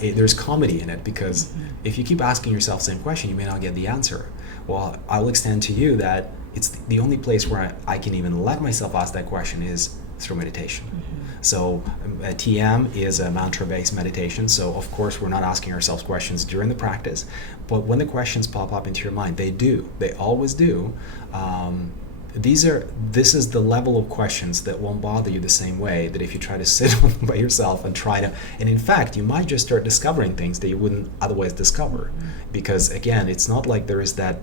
there's comedy in it, because if you keep asking yourself the same question, you may not get the answer. Well, I'll extend to you that it's the only place where I can even let myself ask that question is through meditation. So TM is a mantra-based meditation. So of course we're not asking ourselves questions during the practice, but when the questions pop up into your mind, they always do. This is the level of questions that won't bother you the same way that if you try to sit by yourself and and in fact, you might just start discovering things that you wouldn't otherwise discover. Because again, it's not like there is that,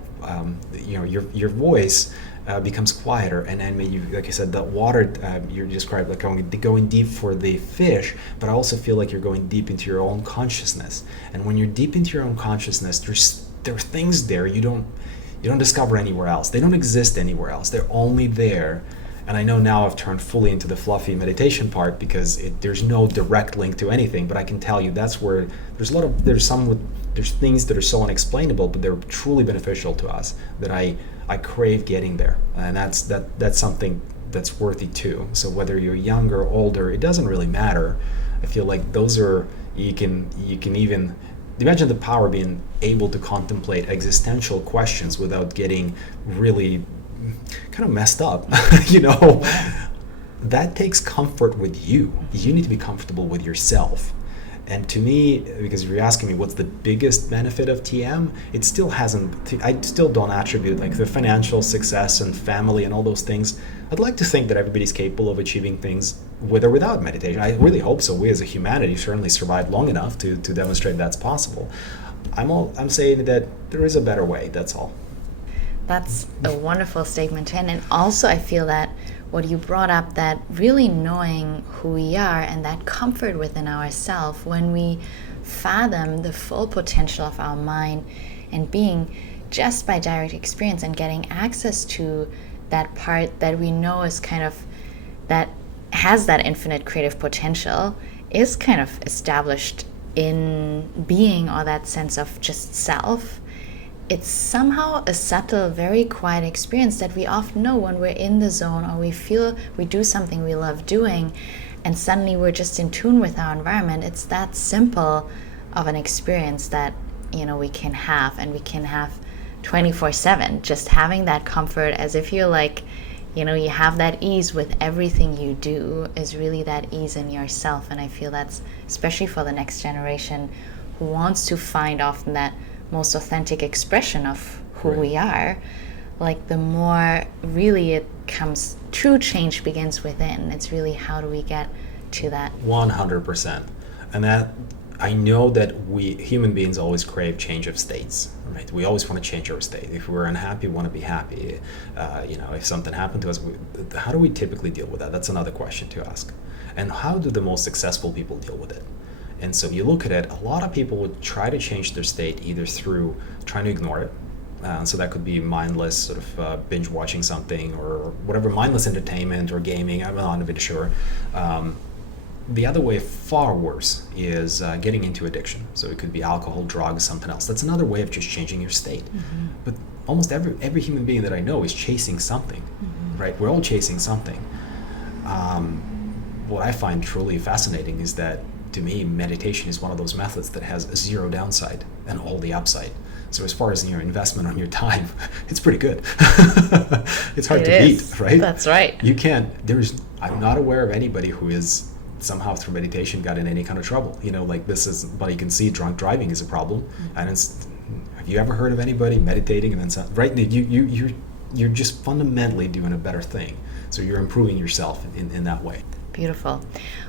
your voice becomes quieter, and then like you said, the water, you described like going deep for the fish, but I also feel like you're going deep into your own consciousness. And when you're deep into your own consciousness, there are things there you don't discover anywhere else. They don't exist anywhere else. They're only there. And I know now I've turned fully into the fluffy meditation part because there's no direct link to anything, but I can tell you that's where there's things that are so unexplainable, but they're truly beneficial to us that I crave getting there. And that's something that's worthy too. So whether you're younger or older, it doesn't really matter. I feel like those are, you can even imagine the power of being able to contemplate existential questions without getting really kind of messed up. That takes comfort with you. You need to be comfortable with yourself. And to me, because if you're asking me what's the biggest benefit of TM, it still hasn't, I still don't attribute like the financial success and family and all those things. I'd like to think that everybody's capable of achieving things with or without meditation. I really hope so. We as a humanity certainly survived long enough to demonstrate that's possible. I'm saying that there is a better way, that's all. That's a wonderful statement, and also I feel that what you brought up, that really knowing who we are and that comfort within ourselves when we fathom the full potential of our mind and being just by direct experience and getting access to that part that we know is kind of, that has that infinite creative potential, is kind of established in being, or that sense of just self. It's somehow a subtle, very quiet experience that we often know when we're in the zone, or we feel we do something we love doing and suddenly we're just in tune with our environment. It's that simple of an experience that we can have, and we can have 24/7, just having that comfort, as if you're like, you have that ease with everything you do, is really that ease in yourself. And I feel that's especially for the next generation who wants to find often that most authentic expression of who we are, like the more really it comes, true change begins within. It's really, how do we get to that? 100%. And that, I know that we human beings always crave change of states, right? We always want to change our state. If we're unhappy, we want to be happy. If something happened to us, how do we typically deal with that? That's another question to ask. And how do the most successful people deal with it? And so you look at it, a lot of people would try to change their state either through trying to ignore it. So that could be mindless sort of binge watching something, or whatever, mindless entertainment or gaming, I'm not even sure. The other way, far worse, is getting into addiction. So it could be alcohol, drugs, something else. That's another way of just changing your state. But almost every human being that I know is chasing something, right? We're all chasing something. What I find truly fascinating is that, to me, meditation is one of those methods that has a zero downside and all the upside. So as far as your investment on your time, it's pretty good. It's hard to beat, right? That's right. I'm not aware of anybody who is somehow through meditation got in any kind of trouble. This is, well, you can see drunk driving is a problem. And have you ever heard of anybody meditating and then, right? You're just fundamentally doing a better thing. So you're improving yourself in that way. Beautiful.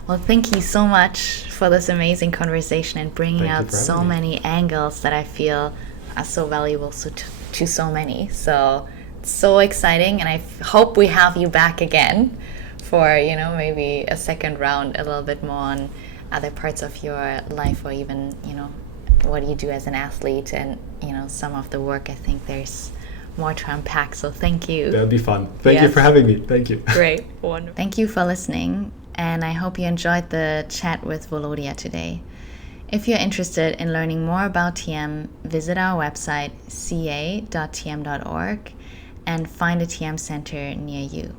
Well, thank you so much for this amazing conversation and bringing out so many angles that I feel are so valuable to so many. So it's so exciting, and I hope we have you back again for, maybe a second round, a little bit more on other parts of your life, or even, what you do as an athlete, and, some of the work. I think there's more to unpack, so thank you. That'd be fun. Thank you for having me. Thank you. Great. Wonderful. Thank you for listening, and I hope you enjoyed the chat with Volodya today. If you're interested in learning more about TM, visit our website ca.tm.org and find a TM center near you.